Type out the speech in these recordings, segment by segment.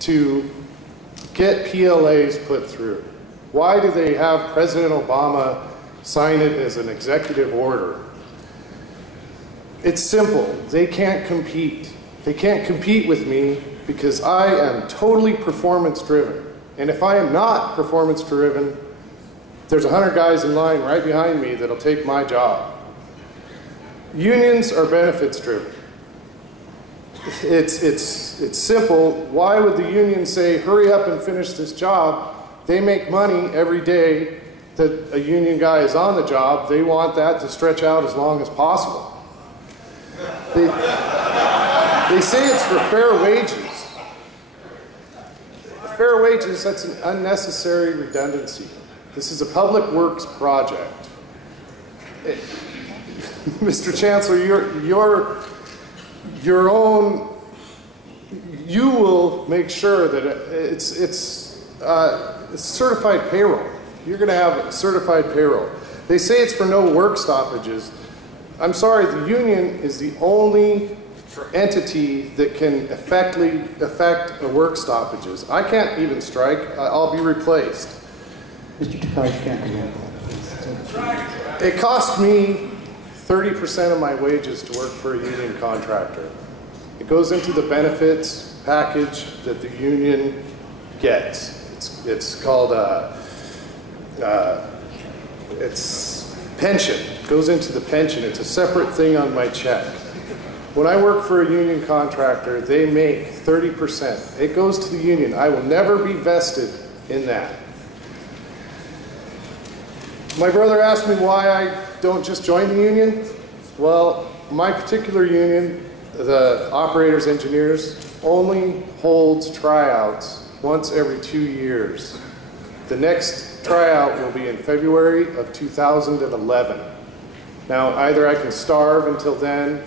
to get PLAs put through? Why do they have President Obama sign it as an executive order? It's simple. They can't compete. They can't compete with me because I am totally performance driven. And if I am not performance driven, there's 100 guys in line right behind me that'll take my job. Unions are benefits driven. It's simple. Why would the union say, hurry up and finish this job? They make money every day that a union guy is on the job. They want that to stretch out as long as possible. They say it's for fair wages. Fair wages, that's an unnecessary redundancy. This is a public works project. Mr. Chancellor, you will make sure that it's certified payroll. You're going to have certified payroll. They say it's for no work stoppages. I'm sorry, the union is the only entity that can affect a work stoppages. I can't even strike. I'll be replaced. Mr. Takar, you can't come in. It cost me 30% of my wages to work for a union contractor. It goes into the benefits package that the union gets. It's called it's pension. It goes into the pension. It's a separate thing on my check. When I work for a union contractor, they make 30%. It goes to the union. I will never be vested in that. My brother asked me why I don't just join the union. Well, my particular union, the operators engineers, only holds tryouts once every 2 years. The next tryout will be in February of 2011. Now, either I can starve until then,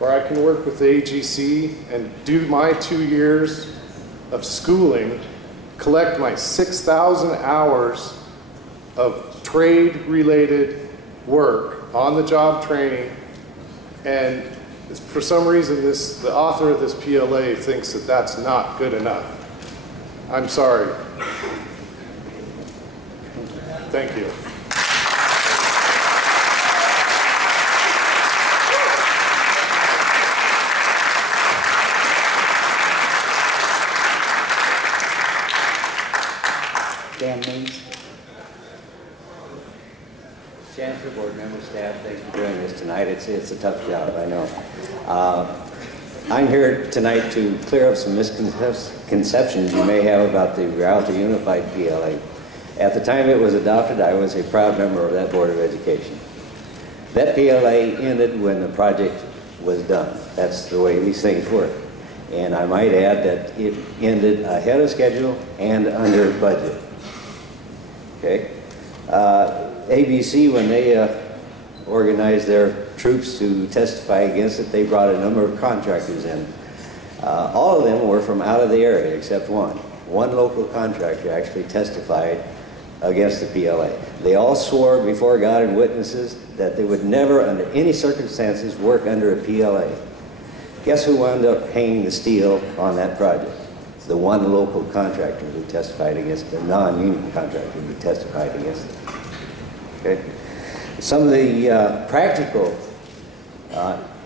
or I can work with the AGC and do my 2 years of schooling, collect my 6,000 hours of trade-related work, on-the-job training, and for some reason the author of this PLA thinks that that's not good enough. I'm sorry. Thank you. Dan Mays. Chancellor, board members, staff, thanks for doing this tonight. It's a tough job, I know. I'm here tonight to clear up some misconceptions you may have about the Rialto Unified PLA. At the time it was adopted, I was a proud member of that Board of Education. That PLA ended when the project was done. That's the way these things work. And I might add that it ended ahead of schedule and under budget. Okay? ABC, when they organized their troops to testify against it, they brought a number of contractors in. All of them were from out of the area except one. One local contractor actually testified against the PLA. They all swore before God and witnesses that they would never, under any circumstances, work under a PLA. Guess who wound up hanging the steel on that project? The one local contractor who testified against the non-union contractor who testified against it. Okay? Some of the practical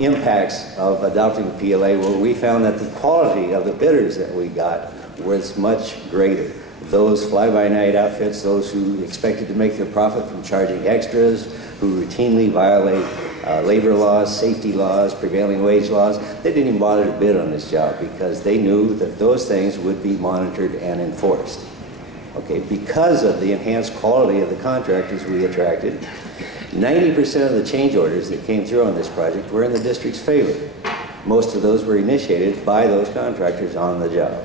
impacts of adopting the PLA were we found that the quality of the bidders that we got was much greater. Those fly-by-night outfits, those who expected to make their profit from charging extras, who routinely violate labor laws, safety laws, prevailing wage laws, they didn't even bother to bid on this job because they knew that those things would be monitored and enforced. Okay, because of the enhanced quality of the contractors we attracted, 90% of the change orders that came through on this project were in the district's favor. Most of those were initiated by those contractors on the job.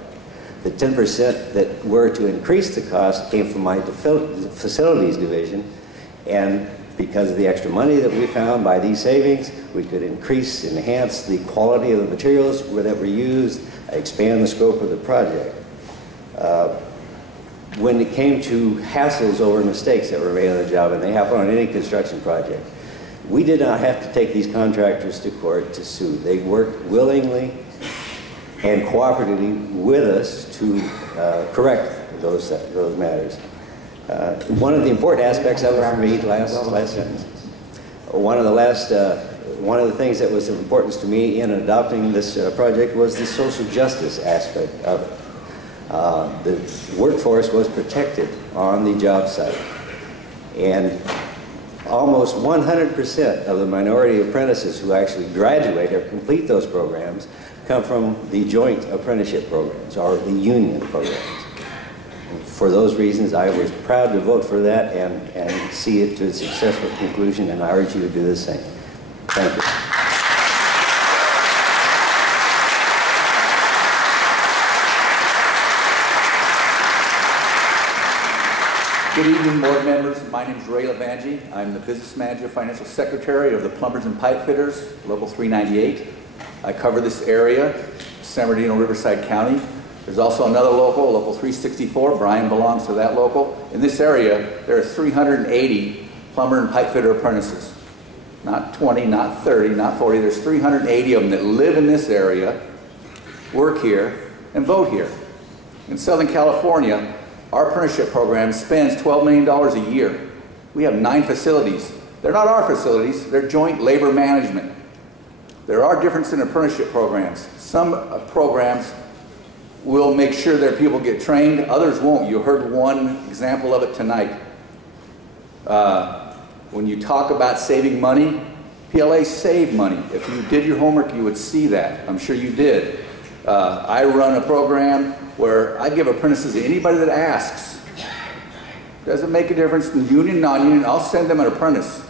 The 10% that were to increase the cost came from my facilities division, and because of the extra money that we found by these savings, we could enhance the quality of the materials that were used, expand the scope of the project. When it came to hassles over mistakes that were made on the job, and they happen on any construction project, we did not have to take these contractors to court to sue. They worked willingly and cooperatively with us to correct those matters. One of the important aspects of it for me, last sentence, one of the things that was of importance to me in adopting this project was the social justice aspect of it. The workforce was protected on the job site, and almost 100% of the minority apprentices who actually graduate or complete those programs come from the joint apprenticeship programs or the union programs. For those reasons, I was proud to vote for that and see it to a successful conclusion, and I urge you to do the same. Thank you. Good evening, board members. My name is Ray Levangie. I'm the business manager, financial secretary of the Plumbers and Pipe Fitters, Local 398. I cover this area, San Bernardino, Riverside County. There's also another local, Local 364. Brian belongs to that local. In this area, there are 380 plumber and pipe fitter apprentices. Not 20, not 30, not 40. There's 380 of them that live in this area, work here, and vote here. In Southern California, our apprenticeship program spends $12 million a year. We have 9 facilities. They're not our facilities, they're joint labor management. There are differences in apprenticeship programs. Some programs will make sure their people get trained, others won't. You heard one example of it tonight. When you talk about saving money, PLA saved money. If you did your homework, you would see that. I'm sure you did. I run a program where I give apprentices to anybody that asks. Doesn't make a difference in union, non-union, I'll send them an apprentice.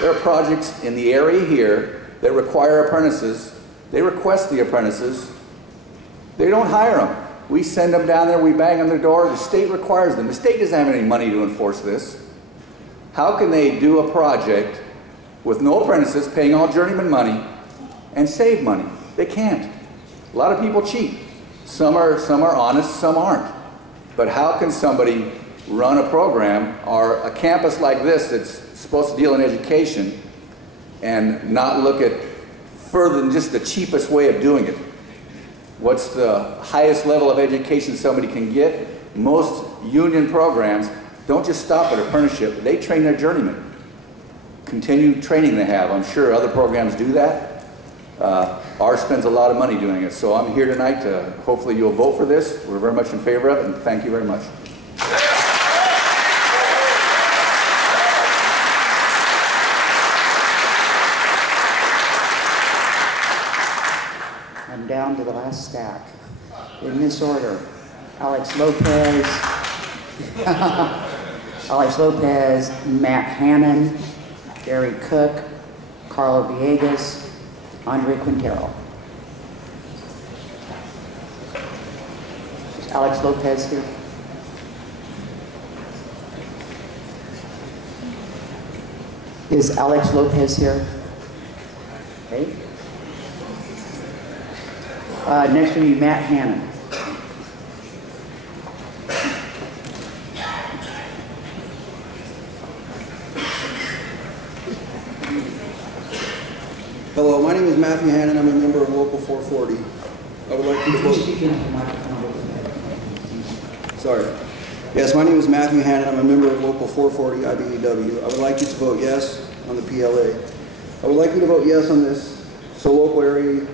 There are projects in the area here that require apprentices. They request the apprentices. They don't hire them. We send them down there, we bang on their door, the state requires them. The state doesn't have any money to enforce this. How can they do a project with no apprentices, paying all journeyman money, and save money? They can't. A lot of people cheat. Some are honest, some aren't. But how can somebody run a program or a campus like this that's supposed to deal in education and not look at further than just the cheapest way of doing it? What's the highest level of education somebody can get? Most union programs don't just stop at apprenticeship, they train their journeymen. Continued training they have. I'm sure other programs do that. Ours spends a lot of money doing it. So I'm here tonight to, hopefully you'll vote for this. We're very much in favor of it, and thank you very much. I'm down to the last stack. In this order, Alex Lopez, Matt Hannon, Gary Cook, Carlo Villegas, Andre Quintero. Is Alex Lopez here? Is Alex Lopez here? Okay. Next will be Matt Hannon. Hello, my name is Matthew Hannon. I'm a member of Local 440. I would like you to vote. Sorry. Yes, my name is Matthew Hannon. I'm a member of Local 440 IBEW. I would like you to vote yes on the PLA. I would like you to vote yes on this so local area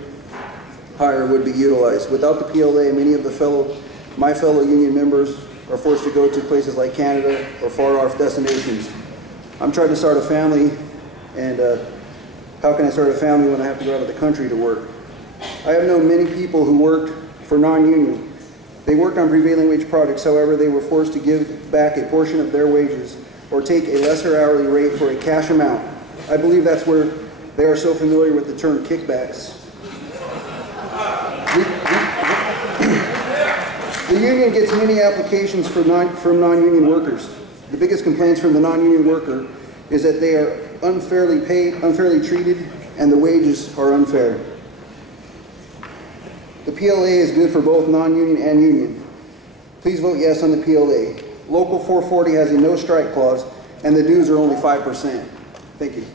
hire would be utilized. Without the PLA, many of my fellow union members are forced to go to places like Canada or far-off destinations. I'm trying to start a family, and how can I start a family when I have to go out of the country to work? I have known many people who worked for non-union. They worked on prevailing wage projects, however, they were forced to give back a portion of their wages or take a lesser hourly rate for a cash amount. I believe that's where they are so familiar with the term kickbacks. The union gets many applications from non-union workers. The biggest complaints from the non-union worker is that they are unfairly paid, unfairly treated, and the wages are unfair. The PLA is good for both non-union and union. Please vote yes on the PLA. Local 440 has a no strike clause, and the dues are only 5%. Thank you.